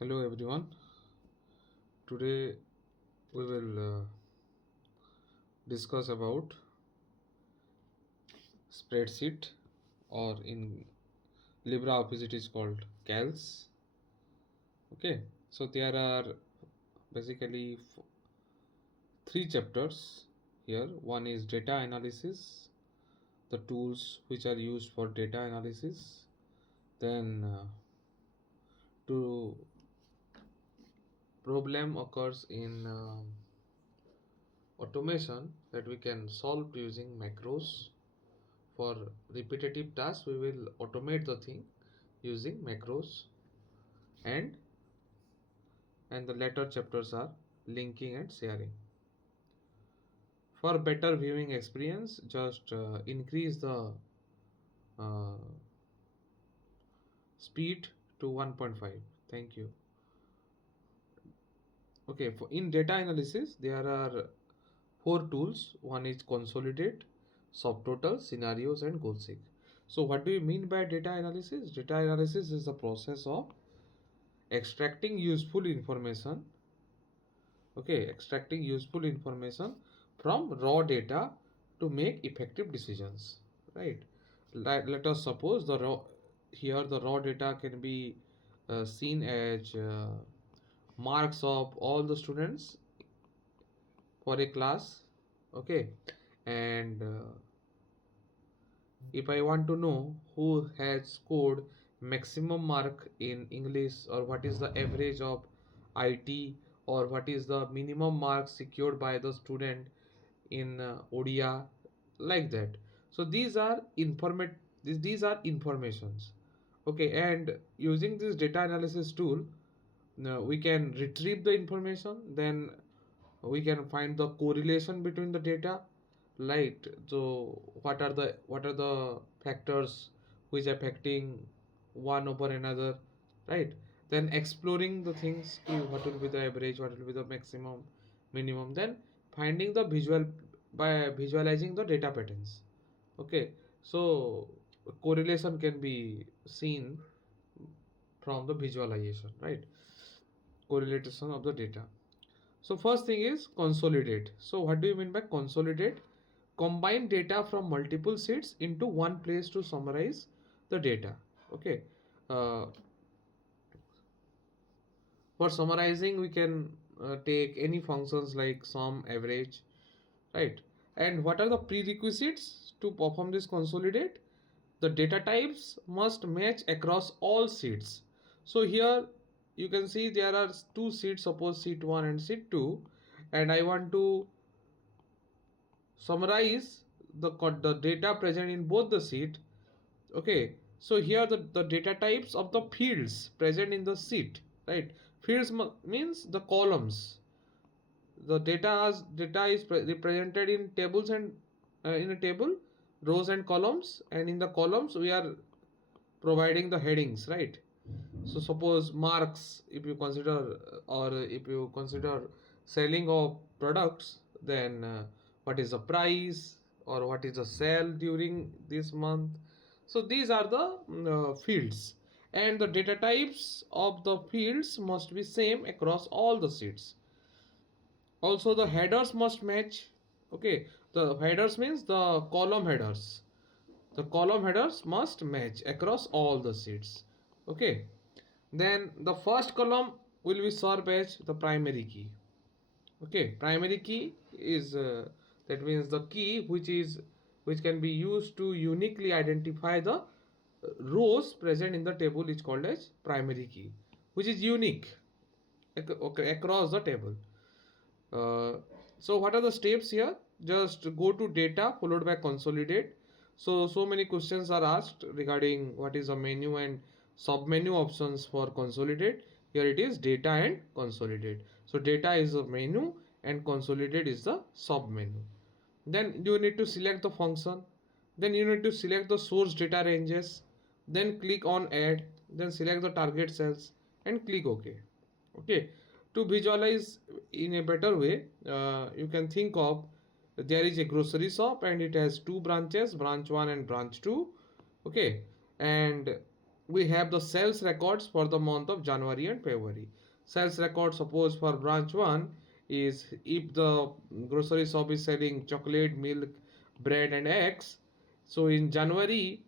Hello everyone. Today we will discuss about spreadsheet, or in LibreOffice it is called Calcs. Okay, so there are basically three chapters here. One is data analysis, the tools which are used for data analysis. Then to problem occurs in automation that we can solve using macros. For repetitive tasks, we will automate the thing using macros, and the later chapters are linking and sharing. For better viewing experience, just increase the uh, speed to 1.5. Thank you. Okay, for in data analysis, there are four tools. One is consolidate, subtotal, scenarios, and goal seek. So, what do you mean by data analysis? Data analysis is the process of extracting useful information. Okay, extracting useful information from raw data to make effective decisions, right? Let us suppose the raw data can be seen as marks of all the students for a class. Okay, and if I want to know who has scored maximum mark in English, or what is the average of IT, or what is the minimum mark secured by the student in ODIA, like that. So these are informations. Okay, and using this data analysis tool, we can retrieve the information. Then we can find the correlation between the data, right? So what are the factors which are affecting one over another, right? Then exploring the things, what will be the average, what will be the maximum, minimum. Then finding the visual by visualizing the data patterns. Okay, so correlation can be seen from the visualization, right? Correlation of the data. So first thing is consolidate. So what do you mean by consolidate? Combine data from multiple sheets into one place to summarize the data. Okay. Uh, for summarizing, we can take any functions like sum, average, right? And what are the prerequisites to perform this consolidate? The data types must match across all sheets. So here you can see there are two sheets, suppose sheet 1 and sheet 2, and I want to summarize the data present in both the sheet. Okay, so here the data types of the fields present in the sheet, right? Fields means the columns. The data is represented in tables, and in a table, rows and columns, and in the columns we are providing the headings, right? So suppose marks, if you consider, or if you consider selling of products, then what is the price, or what is the sale during this month. So these are the fields, and the data types of the fields must be same across all the sheets. Also the headers must match. Okay, the headers means the column headers. The column headers must match across all the sheets. Okay, then the first column will be served as the primary key. Okay, primary key is that means the key which can be used to uniquely identify the rows present in the table is called as primary key, which is unique across the table. uh, so what are the steps here? Just go to data followed by consolidate. So many questions are asked regarding what is a menu and sub menu options for consolidate. Here it is data and consolidate. So data is the menu and consolidate is the sub menu. Then you need to select the function. Then you need to select the source data ranges. Then click on add. Then select the target cells and click OK. Okay, to visualize in a better way, you can think of, there is a grocery shop and it has two branches, branch 1 and branch 2. Okay, and we have the sales records for the month of January and February. Sales record, suppose for branch 1 is if the grocery shop is selling chocolate, milk, bread and eggs. So in January,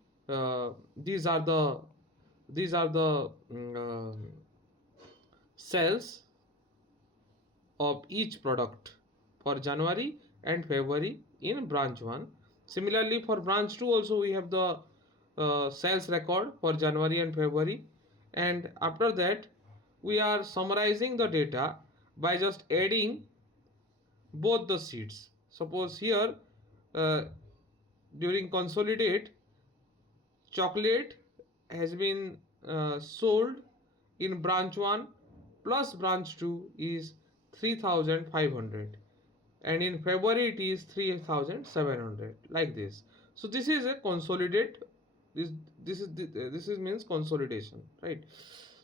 these are the sales of each product for January and February in branch 1. Similarly, for branch 2 also we have the sales record for January and February, and after that we are summarizing the data by just adding both the sheets. Suppose here uh, during consolidate, chocolate has been sold in branch 1 plus branch 2 is 3500, and in February it is 3700, like this. So this is a consolidate. This is means consolidation, right?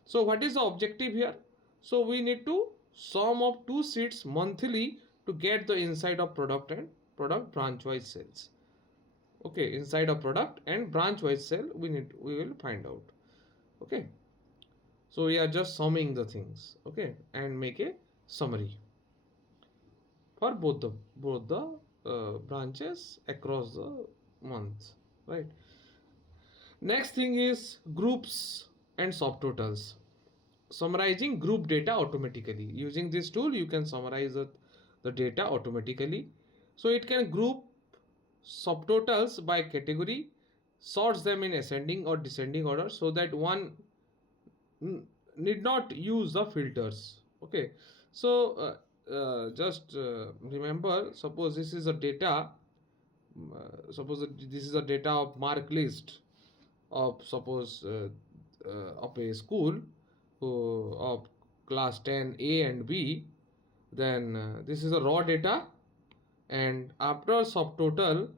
So what is the objective here? So we need to sum of two sheets monthly to get the inside of product and product branch wise sales. Okay, inside a product and branch wise sale we will find out. Okay, so we are just summing the things, okay, and make a summary for both the branches across the month, right? Next thing is groups and subtotals. Summarizing group data automatically. Using this tool you can summarize the data automatically. So it can group subtotals by category, sorts them in ascending or descending order so that one need not use the filters. Okay, so just remember, suppose this is a data, suppose this is a data of mark list of, suppose of a school of class 10 A and B. Then this is a raw data, and after subtotal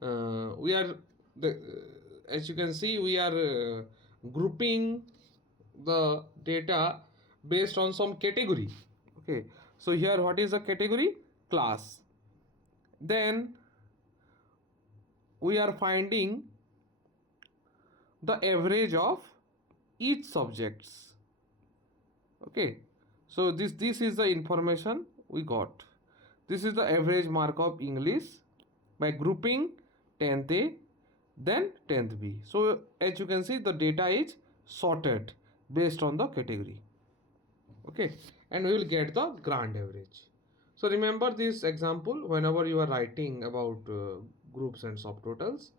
we are the as you can see we are grouping the data based on some category. Okay, so here what is the category? Class. Then we are finding the average of each subjects. Okay, so this is the information we got. This is the average mark of English by grouping 10th A then 10th B. So as you can see the data is sorted based on the category. Okay, and we will get the grand average. So remember this example whenever you are writing about groups and subtotals,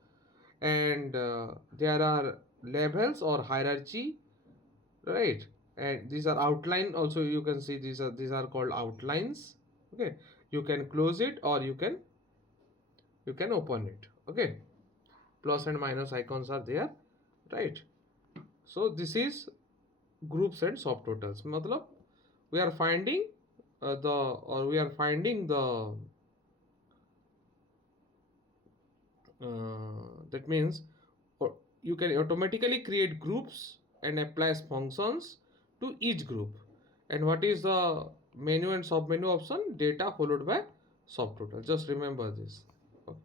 and there are levels or hierarchy, right? And these are outline also, you can see these are called outlines. Okay, you can close it or you can open it. Okay, plus and minus icons are there, right? So this is groups and subtotals. Matlab we are finding the that means, or you can automatically create groups and applies functions to each group. And what is the menu and submenu option? Data followed by subtotal. Just remember this. Okay.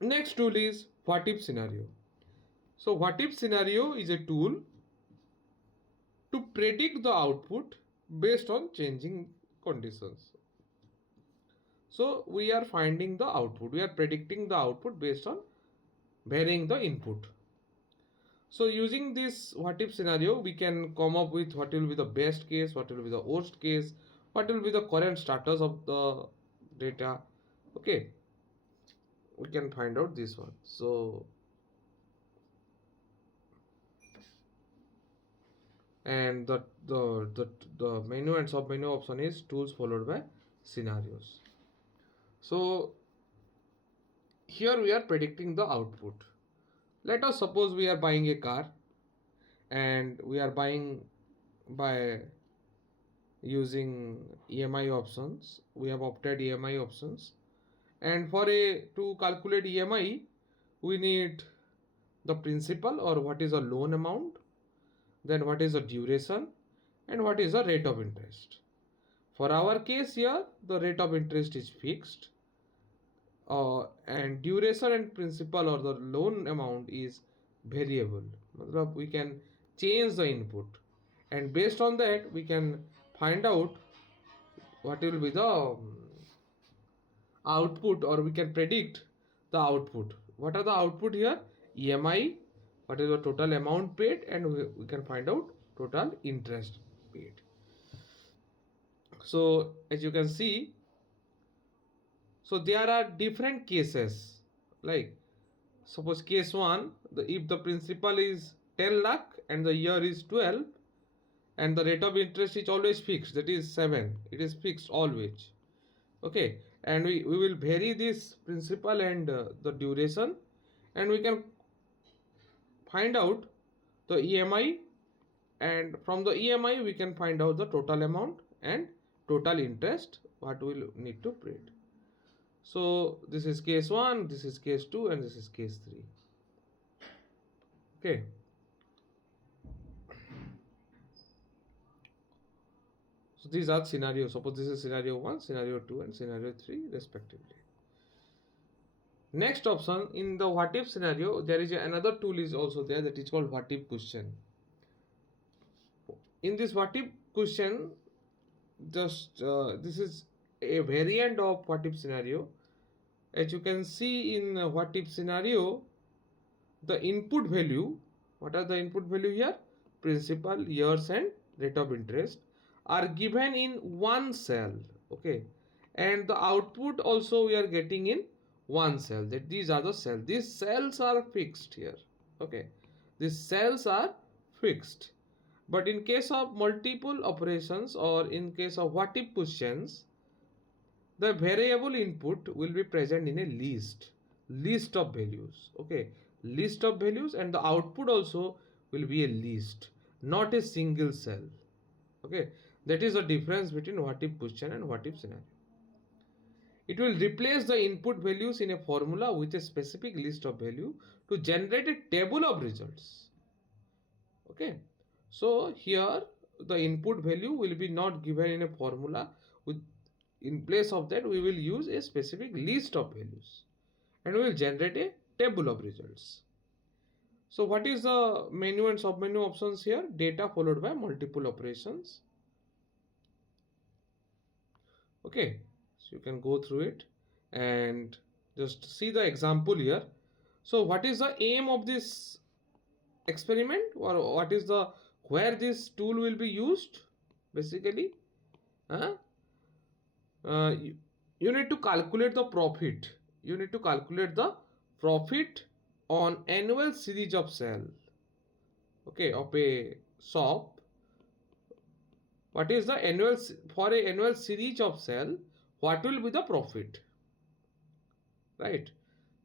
Next tool is what if scenario. So what if scenario is a tool to predict the output based on changing conditions. So we are finding the output, we are predicting the output based on varying the input. So using this what if scenario we can come up with what will be the best case, what will be the worst case, what will be the current status of the data. Okay, we can find out this one. So and the menu and sub menu option is tools followed by scenarios. So here we are predicting the output. Let us suppose we are buying a car and we are buying by using EMI options. We have opted EMI options, and for a to calculate EMI we need the principal or what is a loan amount, then what is the duration, and what is the rate of interest. For our case here the rate of interest is fixed and duration and principal or the loan amount is variable. Matlab we can change the input, and based on that we can find out what will be the output, or we can predict the output. What are the output here? EMI, what is the total amount paid, and we can find out total interest paid. So as you can see, so there are different cases. Like suppose case 1, if the principal is 10 lakh and the year is 12, and the rate of interest is always fixed, that is 7, it is fixed always. Okay, and we will vary this principal and the duration, and we can find out the EMI, and from the EMI we can find out the total amount and total interest what we will need to pay. So this is case 1, this is case 2, and this is case 3. Okay. So these are scenarios. Suppose this is scenario 1, scenario 2, and scenario 3 respectively. Next option, in the what if scenario, there is another tool is also there, that is called what if question. In this what if question, just this is a variant of what if scenario. As you can see in what if scenario, the input value, what are the input value here? Principal, years, and rate of interest are given in one cell. Okay, and the output also we are getting in one cell. That these are the cells. These cells are fixed here. Okay, these cells are fixed. But in case of multiple operations, or in case of what if questions, the variable input will be present in a list of values. Okay, list of values, and the output also will be a list, not a single cell. Okay, that is the difference between what if question and what if scenario. It will replace the input values in a formula with a specific list of value to generate a table of results. Okay, so here the input value will be not given in a formula. With in place of that we will use a specific list of values, and we will generate a table of results. So what is the menu and submenu options here? Data followed by multiple operations. Okay, so you can go through it and just see the example here. So what is the aim of this experiment, or what is the where this tool will be used basically? Huh? You need to calculate the profit. You need to calculate the profit on annual series of sale. Okay, of a shop. What is the annual for a annual series of sale? What will be the profit? Right,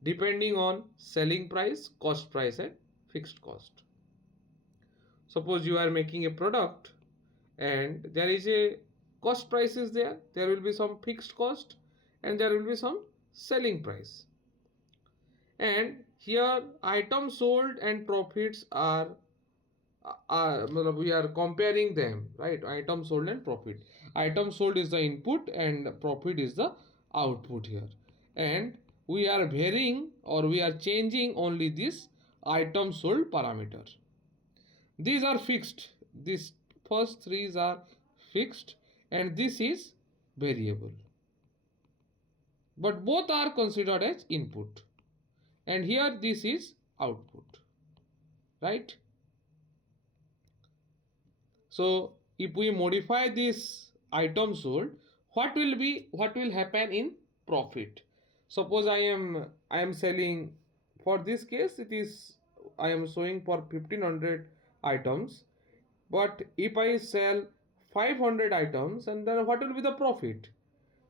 depending on selling price, cost price, and fixed cost. Suppose you are making a product, and there is a cost price is there, there will be some fixed cost, and there will be some selling price. And here items sold and profits are we are comparing them, right? Item sold and profit. Item sold is the input and profit is the output here, and we are varying, or we are changing only this item sold parameter. These are fixed. These first three are fixed, and this is variable, but both are considered as input, and here this is output, right? So if we modify this item sold, what will happen in profit? Suppose I am selling, for this case it is I am showing for 1500 items, but if I sell 500 items, and then what will be the profit?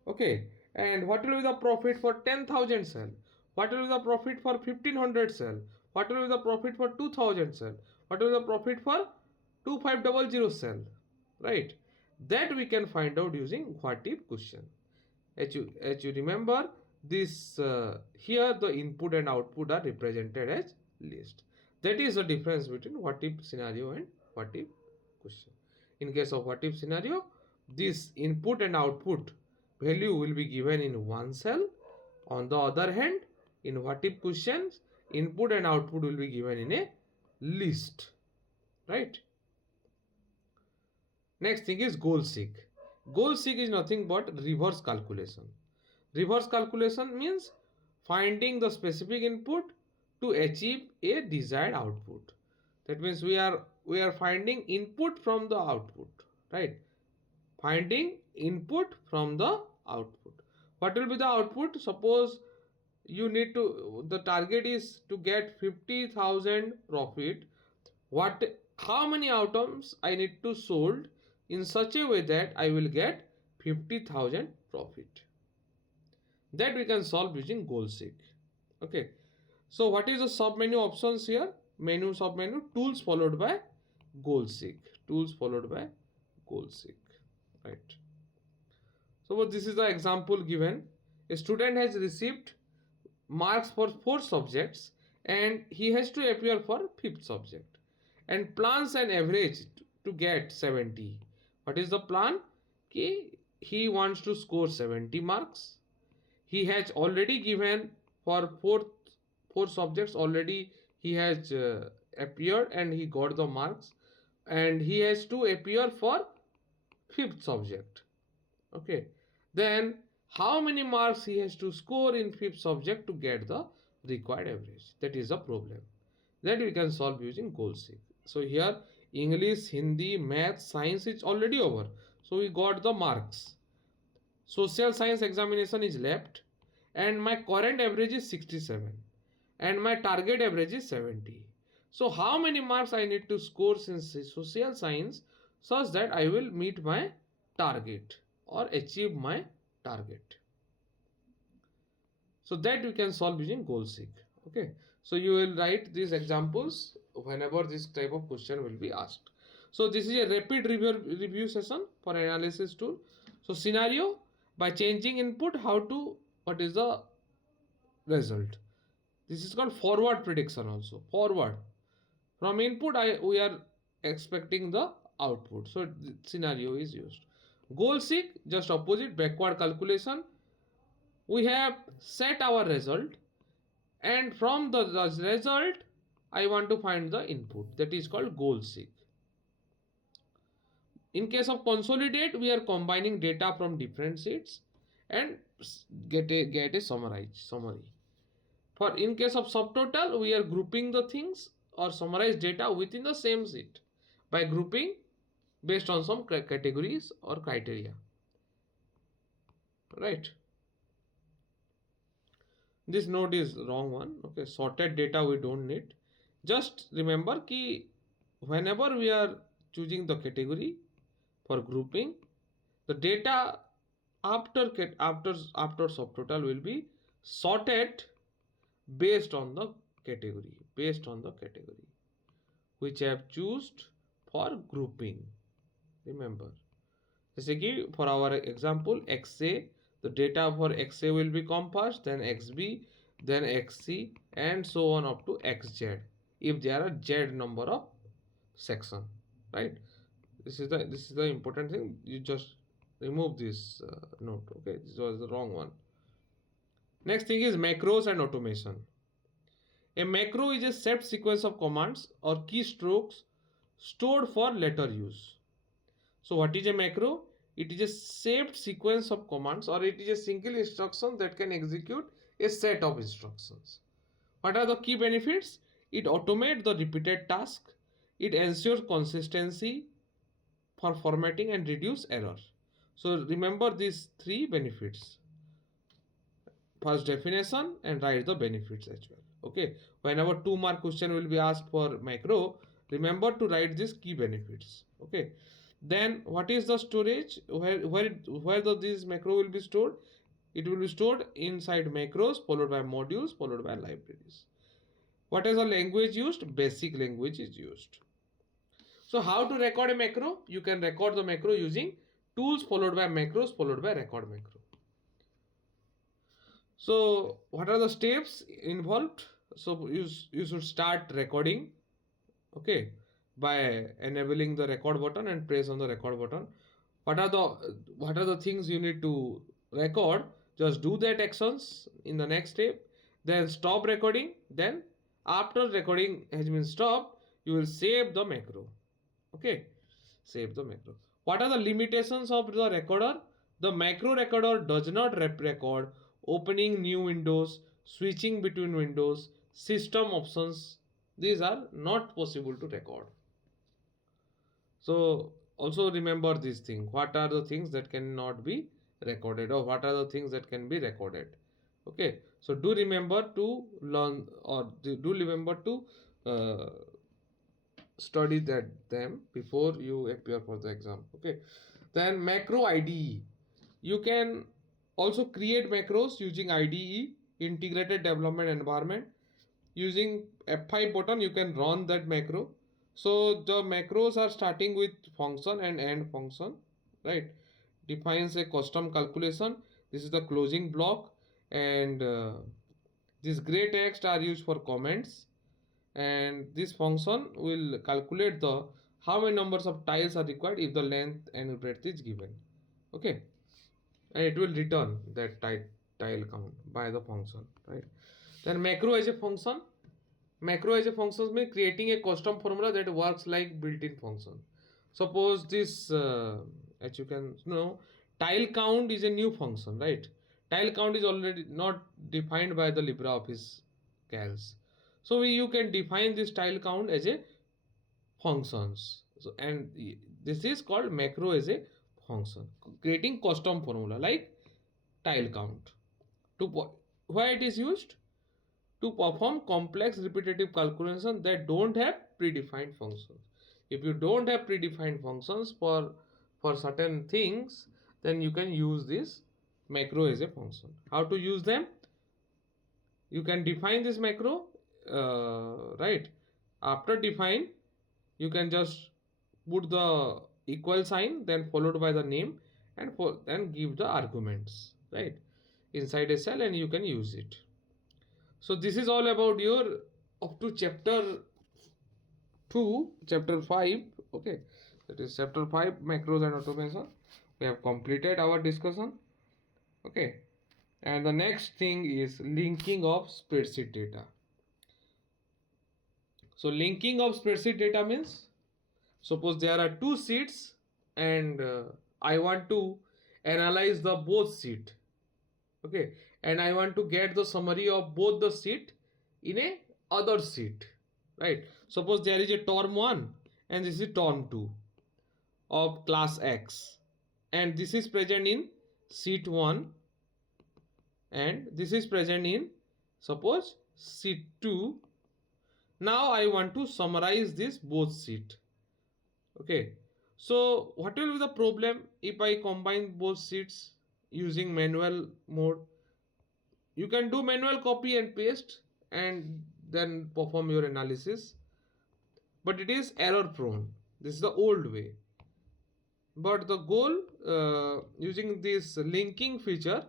Okay, and what will be the profit for 10,000 cell? What will be the profit for 1500 cell? What will be the profit for 2000 cell? What will be the profit for 2500 cell? Right, that we can find out using what if question. As you remember, this here the input and output are represented as list. That is the difference between what if scenario and what if question. In case of what if scenario, this input and output value will be given in one cell, On the other hand, in what if questions, input and output will be given in a list, right? Next thing is goal seek. Goal seek is nothing but reverse calculation. Reverse calculation means finding the specific input to achieve a desired output. That means we are finding input from the output, right? Finding input from the output. What will be the output? Suppose you need to, the target is to get 50,000 profit. What, how many items I need to sold in such a way that I will get 50,000 profit? That we can solve using goal seek. Okay, so what is the sub menu options here? Menu, sub menu, tools followed by goal seek. Tools followed by goal seek, right? So this is the example given. A student has received marks for 4 subjects and he has to appear for 5th subject and plans an average to get 70. What is the plan? He wants to score 70 marks. He has already given for 4 subjects already. He has appeared and he got the marks, and he has to appear for 5th subject. Okay, then how many marks he has to score in 5th subject to get the required average? That is a problem that we can solve using goal seek. So here English, Hindi, math, science is already over, so we got the marks. Social science examination is left, and my current average is 67 and my target average is 70. So how many marks I need to score in social science such that I will meet my target or achieve my target? So that we can solve using goal seek. Okay, so you will write these examples whenever this type of question will be asked. So this is a rapid review session for analysis tool. So scenario, by changing input, how to, what is the result? This is called forward prediction also. Forward, from input we are expecting the output, so scenario is used. Goal seek, just opposite, backward calculation. We have set our result, and from the result I want to find the input, that is called goal seek. In case of consolidate, we are combining data from different sheets and get a summary. For in case of subtotal, we are grouping the things or summarize data within the same sheet by grouping based on some categories or criteria, right? This node is wrong one. Okay, sorted data we don't need. Just remember ki whenever we are choosing the category for grouping, the data after subtotal will be sorted based on the category which I have chosen for grouping. Remember, जैसे कि for our example XA, the data for XA will be compassed, then XB, then XC, and so on up to XZ if there are Z number of section, right? This is the important thing. You just remove this note. Okay, this was the wrong one. Next thing is macros and automation. A macro is a set sequence of commands or keystrokes stored for later use. So what is a macro? It is a saved sequence of commands, or it is a single instruction that can execute a set of instructions. What are the key benefits? It automates the repeated task. It ensures consistency for formatting and reduce error. So remember these 3 benefits. First definition and write the benefits as well. Okay, whenever 2-mark question will be asked for macro, remember to write these key benefits. Okay, then what is the storage? Where this macro will be stored? It will be stored inside macros followed by modules followed by libraries. What is the language used? Basic language is used. So how to record a macro? You can record the macro using tools followed by macros followed by record macro. So what are the steps involved? So you should start recording, okay, by enabling the record button and press on the record button. What are the things you need to record? Just do that actions in the next step, then stop recording. Then after recording has been stopped, you will save the macro. Okay, save the macro. What are the limitations of the recorder? The macro recorder does not record opening new windows, switching between windows, system options. These are not possible to record. So also remember this thing. What are the things that cannot be recorded, or what are the things that can be recorded? Okay. So do remember to learn, or do remember to uh, study them before you appear for the exam. Okay. Then macro IDE. You can also create macros using IDE, integrated development environment. Using F5 button you can run that macro. So the macros are starting with function and end function, right? Defines a custom calculation. This is the closing block, and this gray text are used for comments, and this function will calculate the how many numbers of tiles are required if the length and breadth is given. Okay, and it will return that tile count by the function, right? Then macro as a function. Macro as a function means creating a custom formula that works like built-in function. Suppose this, as you can know, tile count is a new function, right? Tile count is already not defined by the LibreOffice Calc. So you can define this tile count as a functions. So, and this is called macro as a function, creating custom formula like tile count. To why it is used? To perform complex repetitive calculations that don't have predefined functions. If you don't have predefined functions for certain things, then you can use this macro as a function. How to use them? You can define this macro, right? After define, you can just put the equal sign, then followed by the name, and give the arguments, right, inside a cell, and you can use it. So this is all about your up to chapter 2, chapter 5. Okay, that is chapter 5, macros and automation. We have completed our discussion. Okay, and the next thing is linking of spreadsheet data. So linking of spreadsheet data means, suppose there are two sheets, and I want to analyze the both sheet. Okay, and I want to get the summary of both the sheet in a other sheet, right? Suppose there is a term 1 and this is term 2 of class X, and this is present in sheet 1, and this is present in, suppose, sheet 2. Now I want to summarize this both sheet. Okay, so what will be the problem if I combine both sheets using manual mode? You can do manual copy and paste and then perform your analysis, but it is error prone. This is the old way. But the goal, using this linking feature,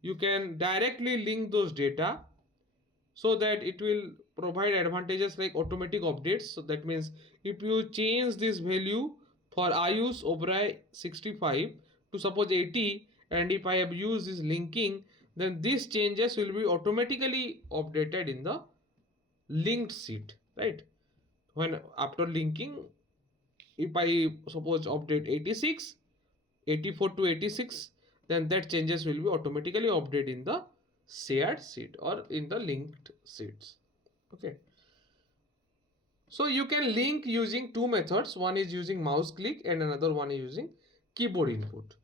you can directly link those data, so that it will provide advantages like automatic updates. So that means if you change this value for Ayush Obrai 65 to suppose 80, and if I have used this linking, then these changes will be automatically updated in the linked sheet, right? When after linking, if I suppose update 86, 84 to 86, then that changes will be automatically updated in the shared sheet or in the linked sheets. Okay, so you can link using two methods. One is using mouse click and another one is using keyboard input.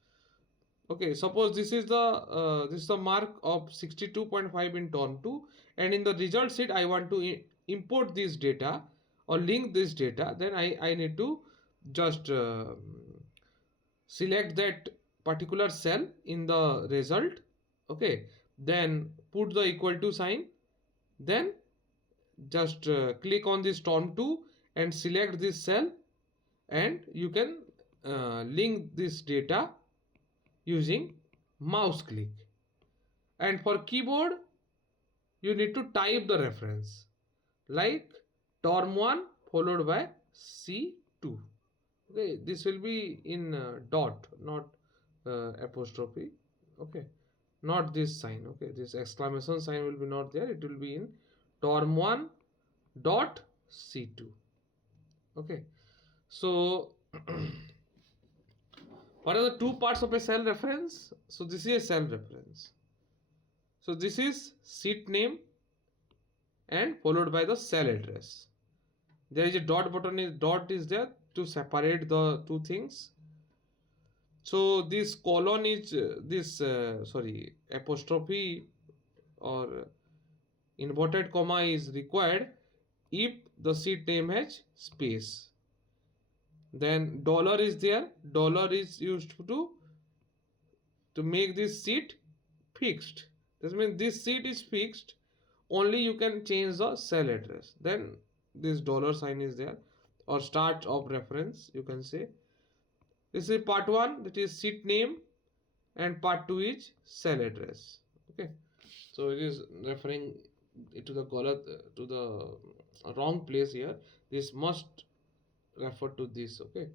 Okay, suppose this is the mark of 62.5 in term 2, and in the result sheet I want to import this data or link this data. Then I need to just select that particular cell in the result. Okay, then put the equal to sign, then just click on this term 2 and select this cell, and you can link this data using mouse click. And for keyboard, you need to type the reference like term 1 followed by C2. Okay, this will be in dot, not apostrophe. Okay, not this sign. Okay, this exclamation sign will be not there, it will be in dorm1 dot c2. Okay, so what are the two parts of a cell reference? So this is a cell reference. So this is sheet name and followed by the cell address. There is a dot button, is dot is there to separate the two things. So this colon is this sorry, apostrophe or inverted comma is required if the sheet name has space. Then dollar is there, dollar is used to make this sheet fixed. This means this sheet is fixed, only you can change the cell address. Then this dollar sign is there, or start of reference you can say. This is part 1, that is sheet name, and part 2 is cell address. Okay, so it is referring to the color to the wrong place here. This must refer to this. Okay,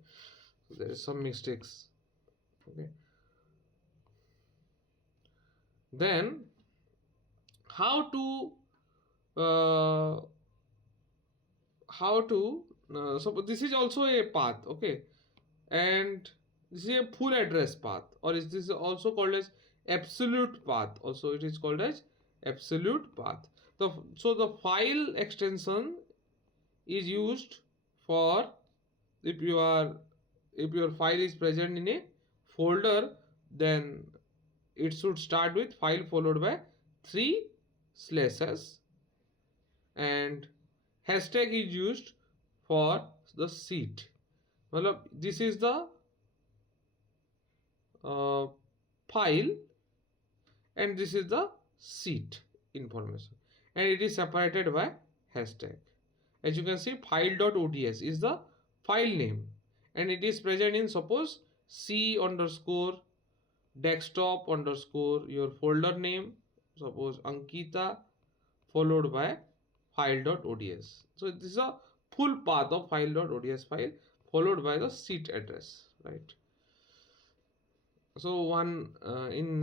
so there is some mistakes. Okay, then how to uh, so this is also a path. Okay, and this is a full address path, or is this also called as absolute path? Also it is called as absolute path. So the file extension is used for if you are if your file is present in a folder, then it should start with file followed by 3 slashes, and hashtag is used for the sheet. Well, this is the uh, file and this is the sheet information, and it is separated by hashtag. As you can see, file.ods is the file name, and it is present in suppose c underscore desktop underscore your folder name, suppose Ankita, followed by file.ods. So this is a full path of file.ods file followed by the sheet address, right? So one in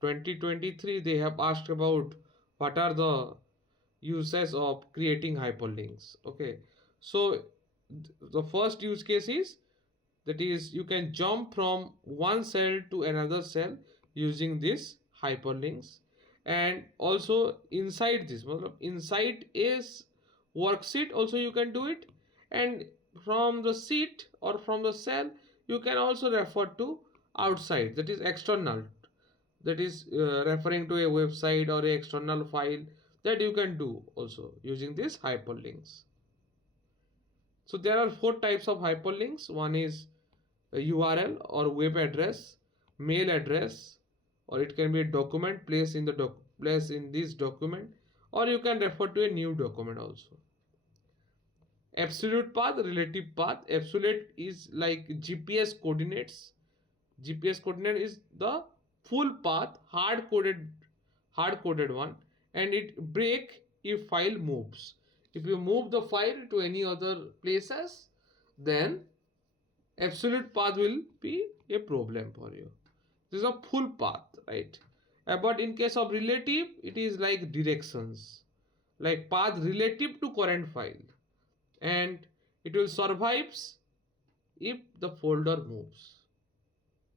2023 they have asked about what are the uses of creating hyperlinks. Okay, so the first use case is, that is, you can jump from one cell to another cell using this hyperlinks. And also inside this, inside is worksheet also you can do it, and from the sheet or from the cell you can also refer to outside, that is external, that is referring to a website or a external file, that you can do also using these hyperlinks. So there are 4 types of hyperlinks. One is a URL or web address, mail address, or it can be a document placed in the place in this document, or you can refer to a new document also. Absolute path, relative path. Absolute is like GPS coordinates. GPS coordinate is the full path, hard coded one, and it break if file moves. If you move the file to any other places, then absolute path will be a problem for you. This is a full path, right? But in case of relative, it is like directions, like path relative to current file, and it will survives if the folder moves.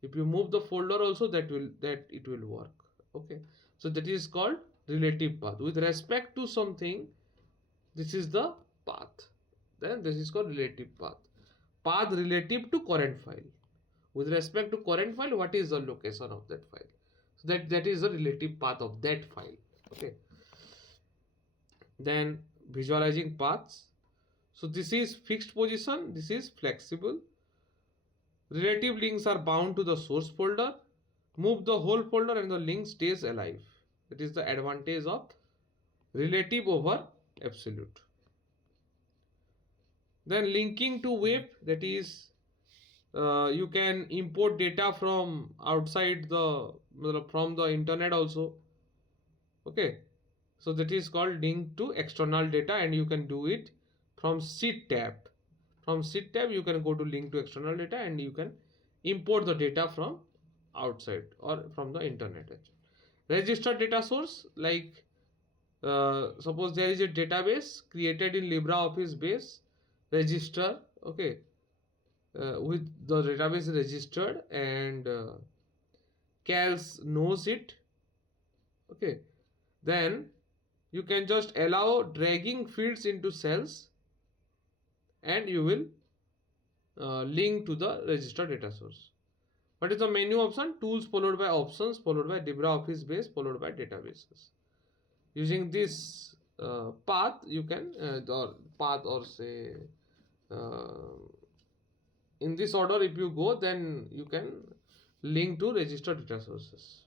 If you move the folder also, that it will work. Okay, so that is called relative path. With respect to something, this is the path. Then this is called relative path. Path relative to current file. With respect to current file, what is the location of that file? So that is the relative path of that file. Okay. Then visualizing paths. So this is fixed position, this is flexible. Relative links are bound to the source folder. Move the whole folder and the link stays alive. That is the advantage of relative over absolute. Then linking to web, that is you can import data from outside from the internet also. Okay, so that is called link to external data, and you can do it from sheet tab. From sheet tab you can go to link to external data and you can import the data from outside or from the internet. Registered data source, like suppose there is a database created in LibreOffice base register, okay, with the database registered, and Calc knows it, okay, then you can just allow dragging fields into cells, and you will link to the registered data source. What is the menu option? Tools followed by options followed by LibreOffice base followed by databases. Using this path, you can or path, or say uh, in this order if you go, then you can link to registered data sources.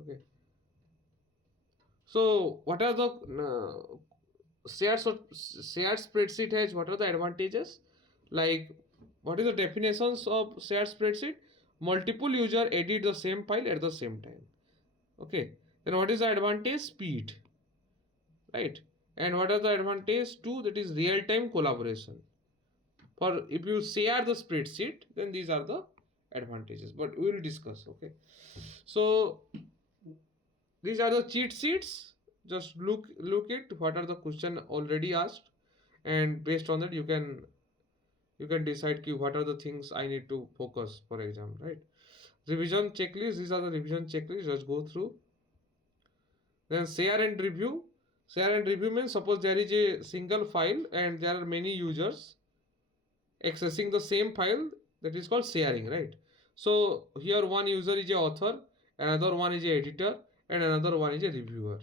Okay, so what are the shared spreadsheet has, what are the advantages? Like, what is the definitions of shared spreadsheet? Multiple user edit the same file at the same time. Okay, then what is the advantage? Speed, right? And what are the advantage? Two, that is real time collaboration. For if you share the spreadsheet, then these are the advantages, but we will discuss. Okay, so these are the cheat sheets. Just look it what are the question already asked, and based on that you can decide ki what are the things I need to focus for exam, right? Revision checklist, these are the revision checklists, just go through. Then share and review. Share and review means suppose there is a single file and there are many users accessing the same file, that is called sharing, right? So here one user is a author, another one is a editor, and another one is a reviewer.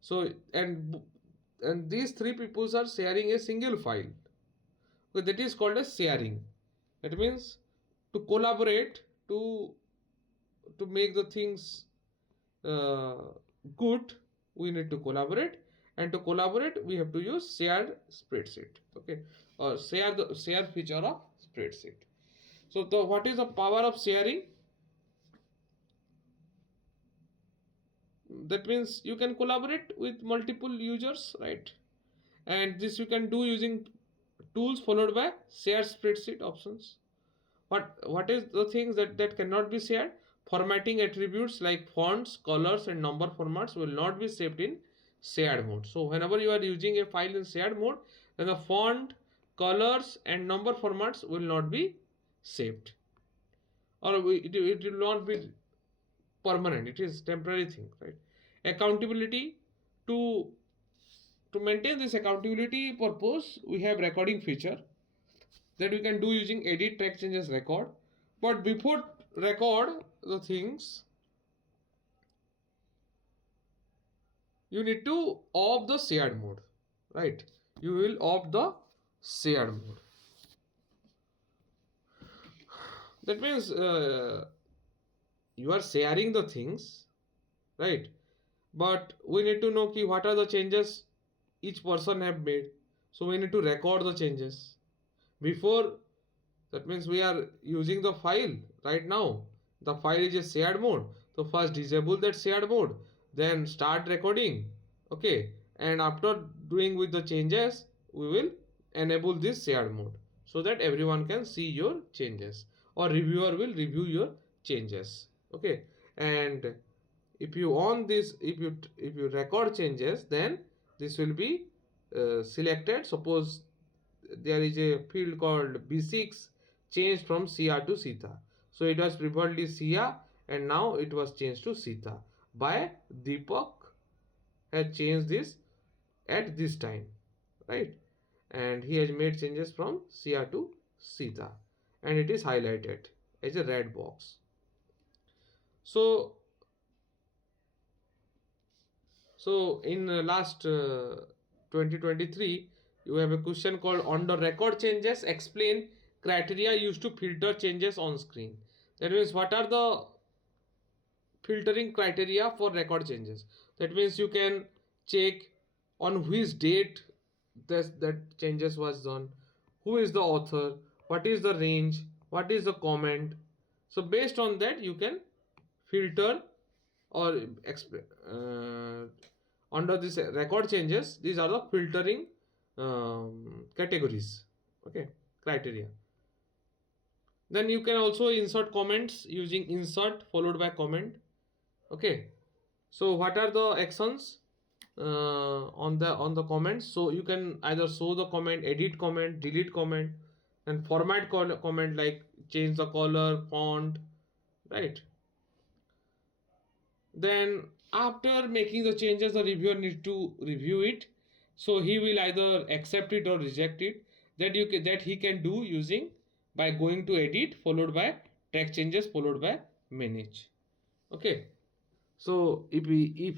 So and these three peoples are sharing a single file. So that is called as sharing. That means to collaborate, to make the things uh, good, we need to collaborate, and to collaborate we have to use shared spreadsheet. Okay, or share feature of spreadsheet. So the what is the power of sharing? That means you can collaborate with multiple users, right? And this you can do using tools followed by share spreadsheet options. What is the things that cannot be shared? Formatting attributes like fonts, colors, and number formats will not be saved in shared mode. So whenever you are using a file in shared mode, then the font, colors, and number formats will not be saved, or it will not be permanent. It is temporary thing, right? Accountability. To to maintain this accountability purpose, we have recording feature that we can do using edit, track changes, record. But before record the things, you need to off the shared mode, right? You will off the shared mode. That means you are sharing the things, right? But we need to know ki what are the changes each person have made. So we need to record the changes before. That means we are using the file right now. The file is a shared mode. So first disable that shared mode, then start recording. Okay, and after doing with the changes, we will enable this shared mode so that everyone can see your changes, or reviewer will review your changes. Okay, and if you on this, if you record changes, then this will be selected. Suppose there is a field called B6 changed from Sia to Sita. So it was previously Sia and now it was changed to Sita by Deepak has changed this at this time, right? And he has made changes from Sia to Sita, and it is highlighted as a red box. So in last 2023, you have a question called under record changes, explain criteria used to filter changes on screen. That means what are the filtering criteria for record changes? That means you can check on which date that changes was done, who is the author, what is the range, what is the comment. So based on that you can filter or under this record changes, these are the filtering categories. Okay, criteria. Then you can also insert comments using insert followed by comment. Okay, So what are the actions on the comments? So you can either show the comment, edit comment, delete comment, and format comment, like change the color, font, right? Then after making the changes, the reviewer needs to review it. So he will either accept it or reject it. That he can do using by going to edit followed by track changes followed by manage. Okay. So if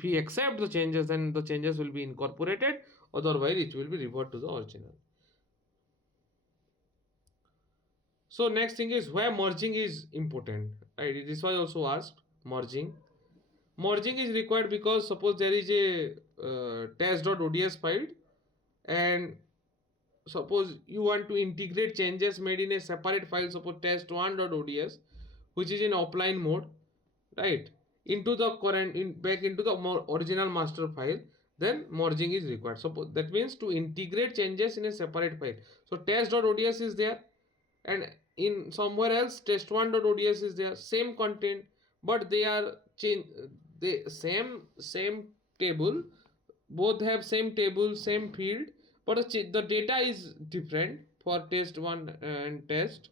he accept the changes, then the changes will be incorporated. Otherwise, it will be revert to the original. So next thing is where merging is important. Right? This was also asked. Merging is required because suppose there is a test.ods file, and suppose you want to integrate changes made in a separate file, suppose test1.ods, which is in offline mode, right, into the current back into the original master file, then merging is required. So that means to integrate changes in a separate file. So test.ods is there, and in somewhere else test1.ods is there, same content, but they are change, they same table, both have same table, same field, but the data is different for test 1 and test,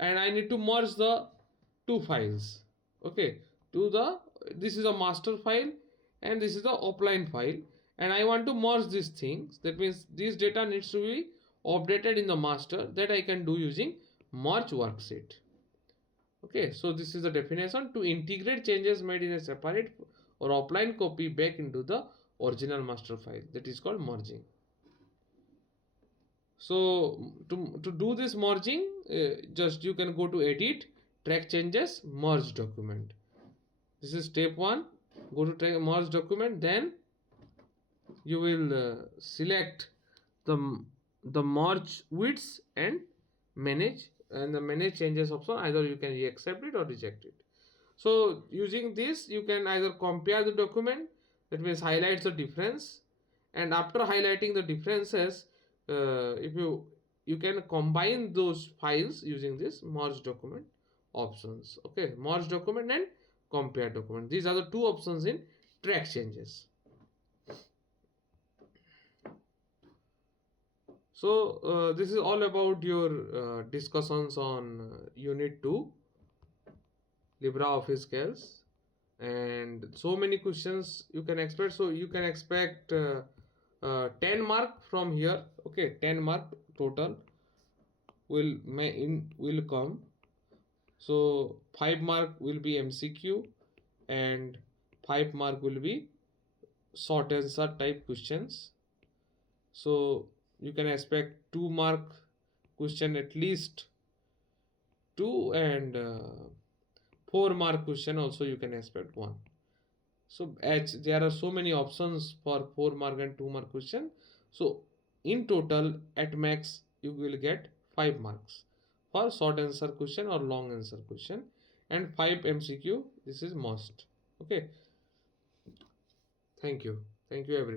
and I need to merge the two files. Okay, to the this is a master file and this is the offline file, and I want to merge these things. That means this data needs to be updated in the master. That I can do using merge worksheet. Okay, so this is the definition: to integrate changes made in a separate or offline copy back into the original master file. That is called merging. So to do this merging, just you can go to edit, track changes, merge document. This is step 1. Go to track, merge document, then you will select the the merge widths and manage, and the manage changes option, either you can accept it or reject it. So using this you can either compare the document, that means highlights the difference, and after highlighting the differences, if you can combine those files using this merge document options. Okay, merge document and compare document, these are the two options in track changes. So this is all about your discussions on unit 2 LibreOffice Calc, and so many questions you can expect. So you can expect 10 mark from here. Okay, 10 mark total will come. So 5 mark will be MCQ and 5 mark will be short answer type questions. So you can expect 2 mark question at least, 2, and 4 mark question also you can expect 1. So as there are so many options for 4 mark and 2 mark question, so in total at max you will get 5 marks for short answer question or long answer question, and 5 MCQ. This is must. Okay, thank you everyone.